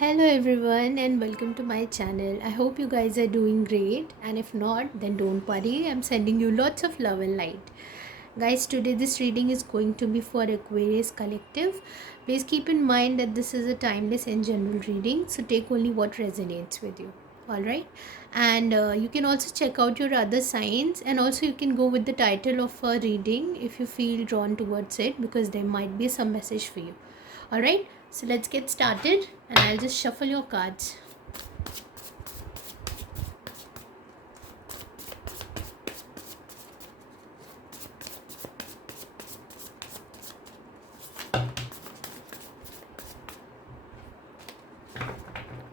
Hello everyone and welcome to my channel. I hope you guys are doing great, and if not then don't worry, I'm sending you lots of love and light. Guys, today this reading is going to be for Aquarius collective. Please keep in mind that this is a timeless and general reading, so take only what resonates with you. Alright, and you can also check out your other signs, and also you can go with the title of a reading if you feel drawn towards it, because there might be some message for you. Alright, so let's get started and I'll just shuffle your cards.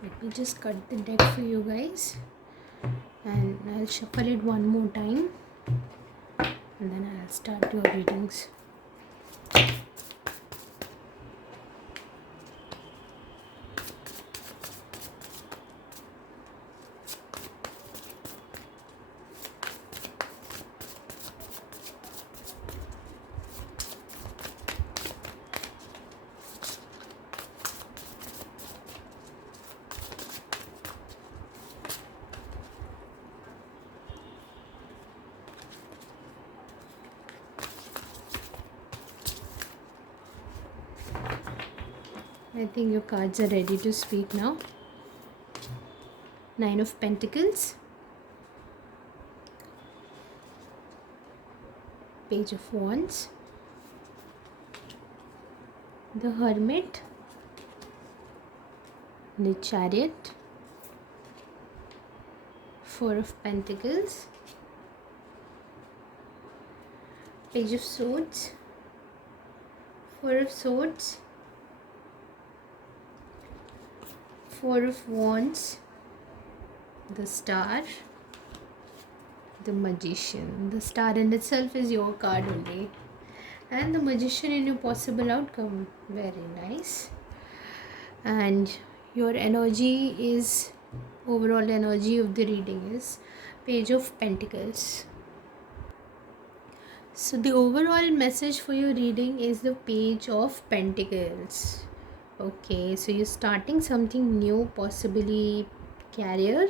Let me just cut the deck for you guys and I'll shuffle it one more time and then I'll start your readings. I think your cards are ready to speak now. Nine of Pentacles, Page of Wands, the Hermit, the Chariot, Four of Pentacles, Page of Swords, Four of Swords, Four of Wands, the Star, the Magician. The Star in itself is your card only, and the Magician in your possible outcome. Very nice. And your energy is, overall energy of the reading is Page of Pentacles. So the overall message for your reading is the Page of Pentacles. Okay, so you're starting something new, possibly career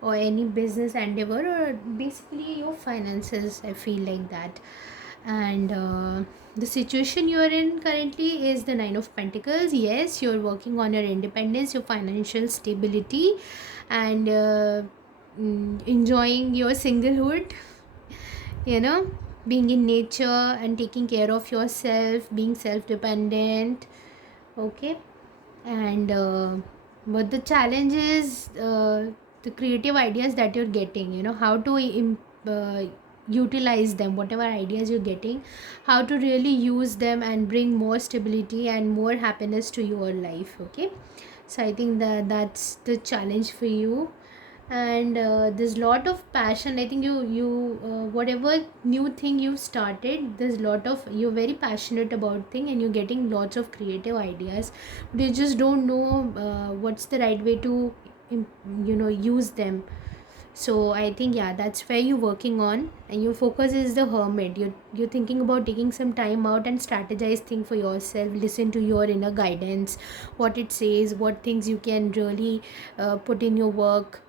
or any business endeavor, or basically your finances. I feel like that. And the situation you're in currently is the Nine of Pentacles. Yes, you're working on your independence, your financial stability, and enjoying your singlehood, you know, being in nature and taking care of yourself, being self-dependent. Okay, and but the challenge is the creative ideas that you're getting, how to utilize them, whatever ideas you're getting, how to really use them and bring more stability and more happiness to your life. Okay, so I think that that's the challenge for you. And there's lot of passion. I think you whatever new thing you've started, there's lot of, you're very passionate about thing and you're getting lots of creative ideas, but you just don't know what's the right way to use them. So I think, yeah, that's where you're working on, and your focus is the Hermit. You're thinking about taking some time out and strategize thing for yourself, listen to your inner guidance, what it says, what things you can really put in your work,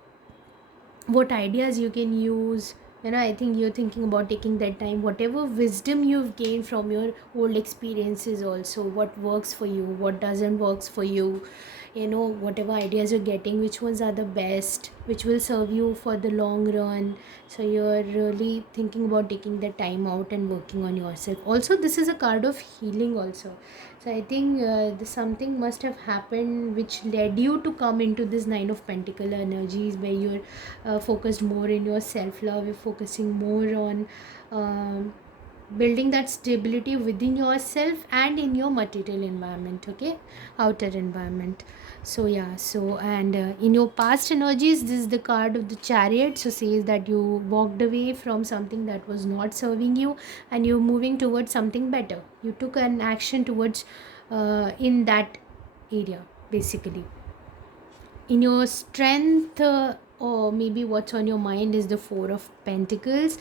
what ideas you can use. I think you're thinking about taking that time, whatever wisdom you've gained from your old experiences, also what works for you, what doesn't works for you, whatever ideas you're getting, which ones are the best, which will serve you for the long run. So you're really thinking about taking the time out and working on yourself. Also, this is a card of healing also. So I think something must have happened which led you to come into this Nine of Pentacle energies, where you're focused more in your self-love, you're focusing more on building that stability within yourself and in your material environment. Okay, outer environment. So yeah, so and in your past energies, this is the card of the Chariot. So says that you walked away from something that was not serving you, and you're moving towards something better. You took an action towards in that area, basically. In your strength or maybe what's on your mind is the Four of Pentacles.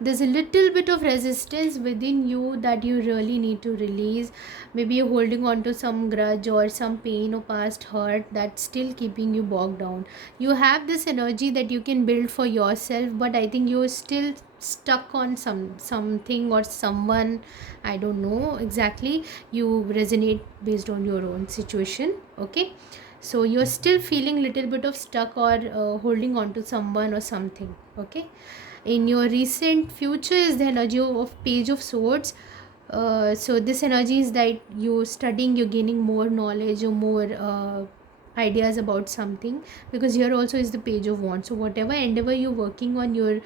There's a little bit of resistance within you that you really need to release. Maybe you're holding on to some grudge or some pain or past hurt that's still keeping you bogged down. You have this energy that you can build for yourself, but I think you're still stuck on something or someone. I don't know exactly. You resonate based on your own situation. Okay, so you're still feeling little bit of stuck or holding on to someone or something. Okay, in your recent future is the energy of Page of Swords. So this energy is that you're studying, you're gaining more knowledge or more ideas about something, because here also is the Page of Wands. So whatever endeavor you're working on, you're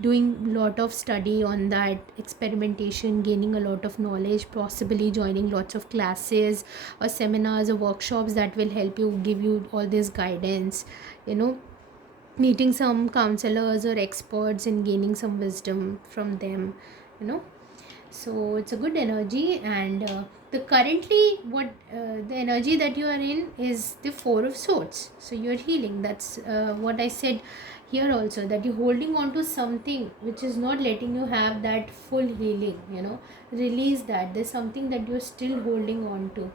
doing lot of study on that, experimentation, gaining a lot of knowledge, possibly joining lots of classes or seminars or workshops that will help you, give you all this guidance, you know, meeting some counselors or experts and gaining some wisdom from them, you know. So it's a good energy. And the currently what the energy that you are in is the Four of Swords. So you're healing. That's what I said here also, that you're holding on to something which is not letting you have that full healing, you know. Release that. There's something that you're still holding on to.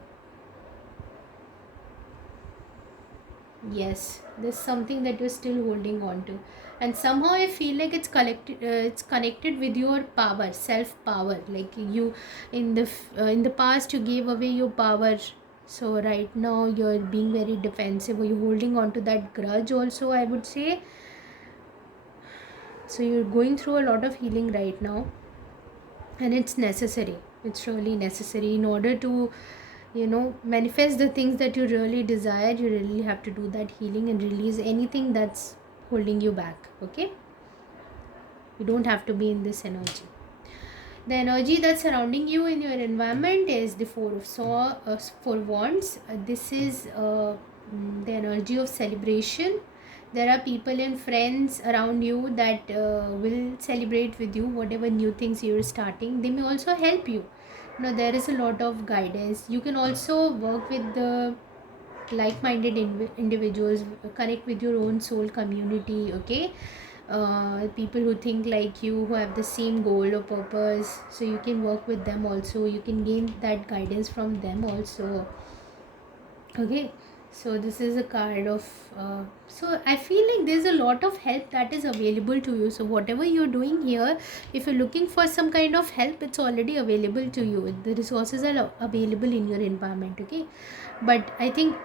Yes, there's something that you're still holding on to, and somehow I feel like it's connected with your power, self power. Like you, in the past, you gave away your power. So right now you're being very defensive, or you're holding on to that grudge. Also, I would say. So you're going through a lot of healing right now, and it's necessary. It's really necessary in order to, you know, manifest the things that you really desire. You really have to do that healing and release anything that's holding you back. Okay, you don't have to be in this energy. The energy that's surrounding you in your environment is the Four Wands. This is the energy of celebration. There are people and friends around you that will celebrate with you whatever new things you're starting. They may also help you. You know, there is a lot of guidance. You can also work with the like-minded individuals, connect with your own soul community. Okay, people who think like you, who have the same goal or purpose, so you can work with them also. You can gain that guidance from them also. Okay, so this is a card of so I feel like there's a lot of help that is available to you. So whatever you're doing here, if you're looking for some kind of help, it's already available to you. The resources are available in your environment. Okay, but I think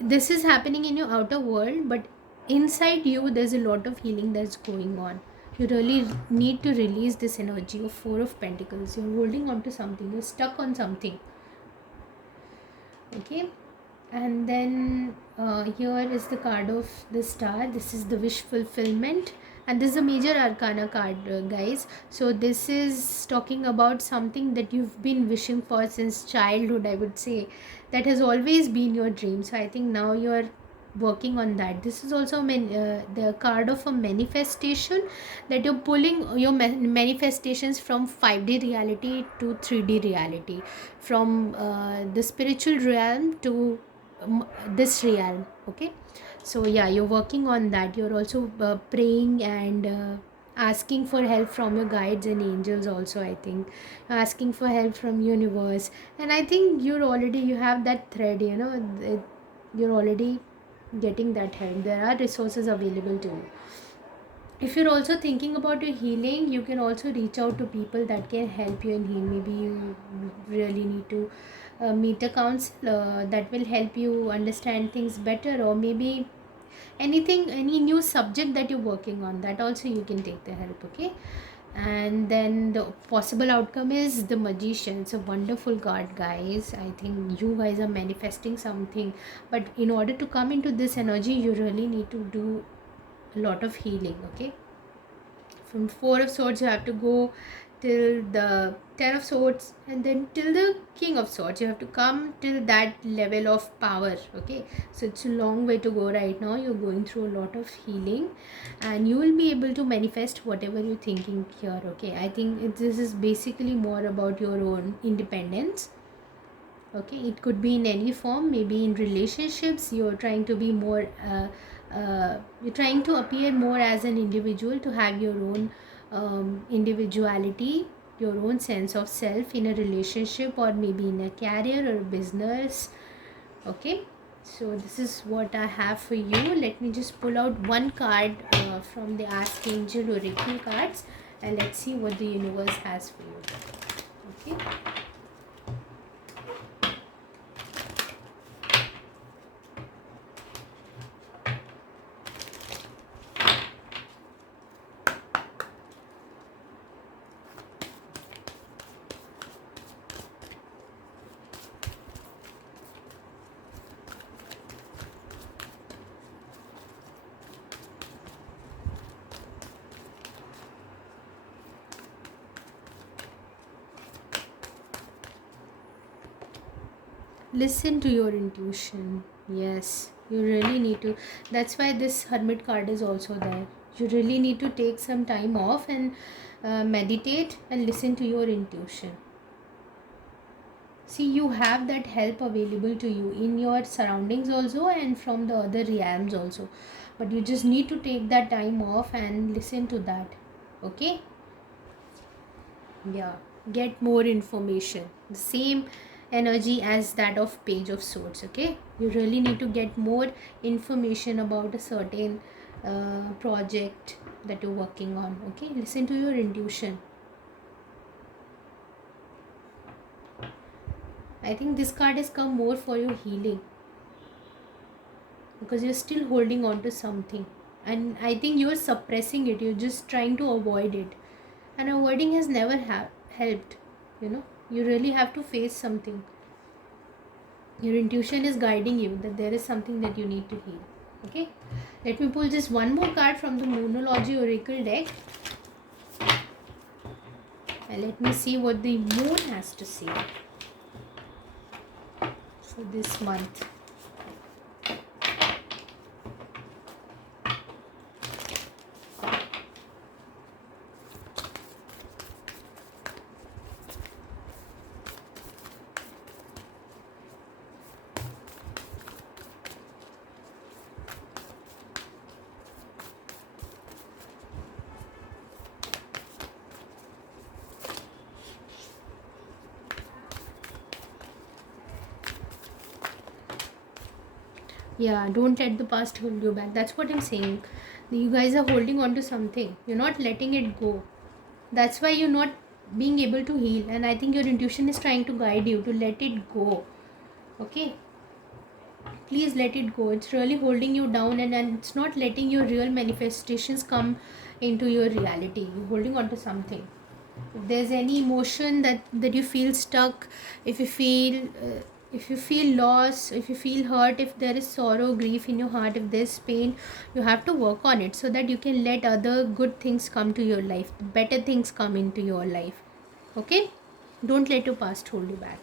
this is happening in your outer world, but inside you there's a lot of healing that's going on. You really need to release this energy of Four of Pentacles. You're holding on to something, you're stuck on something. Okay, and then here is the card of the Star. This is the wish fulfillment, and this is a major arcana card, guys. So this is talking about something that you've been wishing for since childhood, I would say, that has always been your dream. So I think now you're working on that. This is also the card of a manifestation, that you're pulling your manifestations from 5D reality to 3D reality, from the spiritual realm to this realm. Okay, so yeah, you're working on that. You're also praying and asking for help from your guides and angels also. I think asking for help from universe, and I think you have that thread, you know. You're already getting that help. There are resources available to you. If you're also thinking about your healing, you can also reach out to people that can help you in heal. Maybe you really need to meet a counselor that will help you understand things better, or maybe any new subject that you're working on, that also you can take the help. Okay, and then the possible outcome is the Magician. It's a wonderful card, guys. I think you guys are manifesting something, but in order to come into this energy, you really need to do a lot of healing. Okay, from Four of Swords you have to go till the Ten of Swords, and then till the King of Swords. You have to come till that level of power. Okay, so it's a long way to go. Right now you're going through a lot of healing, and you will be able to manifest whatever you're thinking here. Okay, I think this is basically more about your own independence. Okay, it could be in any form. Maybe in relationships you're trying to be more you're trying to appear more as an individual, to have your own individuality, your own sense of self in a relationship, or maybe in a career or a business. Okay, so this is what I have for you. Let me just pull out one card from the Ask Angel Oracle cards, and let's see what the universe has for you. Okay. Listen to your intuition. Yes, you really need to. That's why this Hermit card is also there. You really need to take some time off and meditate and listen to your intuition. See, you have that help available to you in your surroundings also, and from the other realms also, but you just need to take that time off and listen to that. Okay. Yeah, get more information, the same energy as that of Page of Swords. Okay, you really need to get more information about a certain project that you're working on. Okay, listen to your intuition. I think this card has come more for your healing, because you're still holding on to something, and I think you're suppressing it, you're just trying to avoid it, and avoiding has never helped. You really have to face something. Your intuition is guiding you that there is something that you need to heal. Okay, let me pull just one more card from the Moonology Oracle deck, and let me see what the moon has to say for this month. Yeah, don't let the past hold you back. That's what I'm saying. You guys are holding on to something. You're not letting it go. That's why you're not being able to heal. And I think your intuition is trying to guide you to let it go. Okay? Please let it go. It's really holding you down, and it's not letting your real manifestations come into your reality. You're holding on to something. If there's any emotion that you feel stuck, if you feel loss, if you feel hurt, if there is sorrow, grief in your heart, if there's pain, you have to work on it so that you can let other good things come to your life, better things come into your life. Okay, don't let your past hold you back.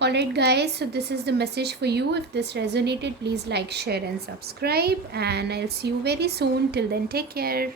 Alright guys, so this is the message for you. If this resonated, please like, share and subscribe, and I'll see you very soon. Till then, take care.